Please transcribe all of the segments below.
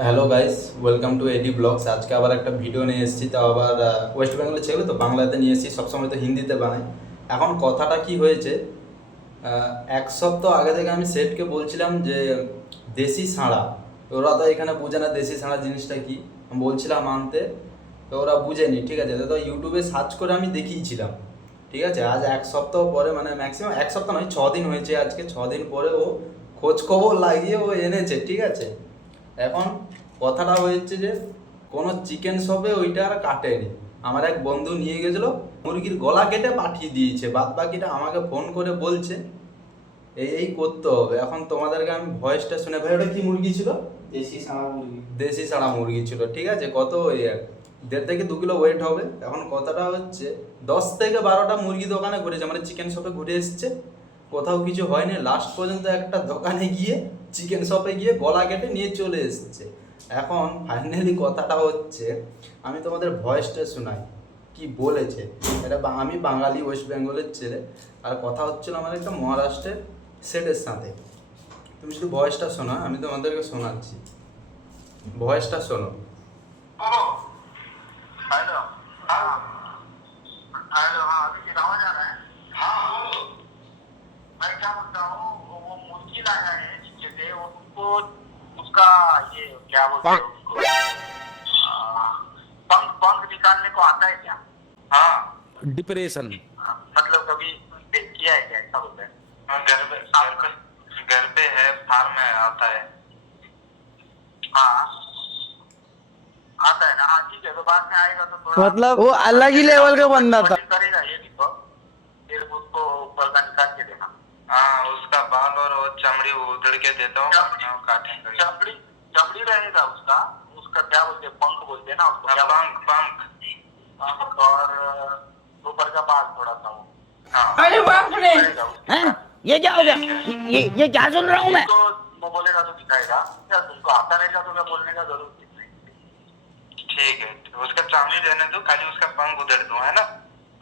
Hello guys, welcome to AD blogs. আজকে আবার একটা ভিডিও নিয়ে এসেছি, তাও আবার ওয়েস্ট বেঙ্গলে ছিল তো বাংলাতে নিয়ে এসেছি। সবসময় তো হিন্দিতে বানাই। এখন কথাটা কি হয়েছে, এক সপ্তাহ আগে থেকে আমি সেটকে বলছিলাম যে দেশি সাঁড়া, ওরা তো এখানে বুঝে না দেশি সাঁড়া জিনিসটা কি। আমি বলছিলাম আনতে, তো ওরা বুঝেনি। ঠিক আছে, তো ইউটিউবে সার্চ করে আমি দেখিয়েছিলাম। ঠিক আছে, আজ এক সপ্তাহ পরে, মানে ম্যাক্সিমাম এক সপ্তাহ নয়, 6 দিন হয়েছে। আজকে 6 দিন পরে ও খোঁজ খবর লাগিয়ে ও এনেছে। ঠিক আছে, এখন কথাটা হয়েছে যে কোনো চিকেন শপে ওইটা আর কাটেনি। আমার এক বন্ধু নিয়ে গেছিলো, মুরগির গলা কেটে পাঠিয়ে দিয়েছে। বাদ বাকিটা আমাকে ফোন করে বলছে এই এই করতে হবে। এখন তোমাদেরকে আমি ভয়েসটা শুনে, ভাই ওটা কি মুরগি ছিল? দেশি সারা মুরগি। দেশি ছাড়া মুরগি ছিল। ঠিক আছে, কত ওই 1.5 থেকে 2 কিলো ওয়েট হবে। এখন কথাটা হচ্ছে 10 থেকে 12টা মুরগি দোকানে ঘুরেছে, মানে চিকেন শপে ঘুরে এসছে, কোথাও কিছু হয়নি। লাস্ট পর্যন্ত একটা দোকানে গিয়ে, চিকেন শপে গিয়ে গলা কেটে নিয়ে চলে এসছে। এখন ফাইনালি কথাটা হচ্ছে, আমি তোমাদের ভয়েসটা শোনাই কি বলেছে। এটা আমি বাঙালি, ওয়েস্ট বেঙ্গলের ছেলে, আর কথা হচ্ছিল আমার একটা মহারাষ্ট্রের সেটের সাথে। তুমি শুধু ভয়েসটা শোনো, আমি তোমাদেরকে শোনাচ্ছি। ভয়েসটা শোনো। हेलो। हाँ। हेलो, हाँ, अभी की आवाज आ रहा है? हाँ, बोलो। मैं क्या बोलता हूँ, वो मुर्गी लाया है नीचे से, वो तुमको उसका ये क्या बोलते हैं उसको, पंख पंख निकालने को आता है क्या? हाँ। डिप्रेशन। मतलब कभी किया है क्या, ऐसा बोलते हैं? हाँ, घर पे है, फार्म में आता है। हाँ, आता है ना। हाँ, ठीक है, तो बाद में आएगा तो थोड़ा मतलब वो अलग ही लेवल का बंदा था। करेगा ये दीपक, फिर उसको ऊपर का निकाल के देना। हाँ, उसका बाल और वो चमड़ी उधड़ के देता हूँ, काटेंगे। चमड़ी चमड़ी रहेगा उसका, उसका क्या बोलते हैं, पंख बोलते हैं ना उसको, क्या पंख पंख पंख, और ऊपर का बाल थोड़ा सा वो। हाँ, अरे बाप रे! रहेगा उसके हैं? बाद। ये क्या हो गया? ये क्या सुन रहा हूँ मैं? तो वो बोलेगा तो दिखाएगा, क्या तुमको आता रहेगा तो क्या बोलने का जरूरत नहीं। ठीक है, उसका चामड़ी रहने दो, खाली उसका पंख उधर दो, है ना?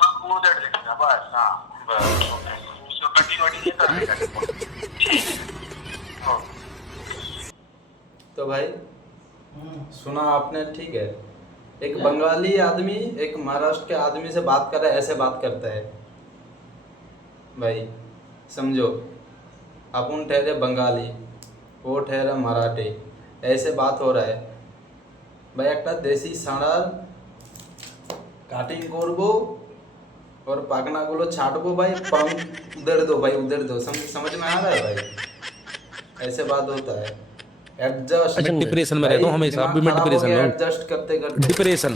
पंख उधर देगा बस। हाँ, बस उसको कटी वटी नहीं करेगा। ठीक है। तो भाई सुना आपने, ठीक है। एक बंगाली आदमी एक महाराष्ट्र के आदमी से बात कर रहा है, ऐसे बात करता है भाई, समझो। अपन ठहरे बंगाली, वो ठहरा मराठी, ऐसे बात हो रहा है भाई। একটা দেশি সাঁড়ার কাটিং করবো और পাখনাগুলো ছাড়বো ভাই, पंख उधर दो भाई, उधर दो। समझ में आ रहा है भाई? ऐसे बात होता है। एडजस्ट, मैं डिप्रेशन में रहता हूँ हमेशा, अभी मैं डिप्रेशन में हूँ। एडजस्ट करते करते डिप्रेशन।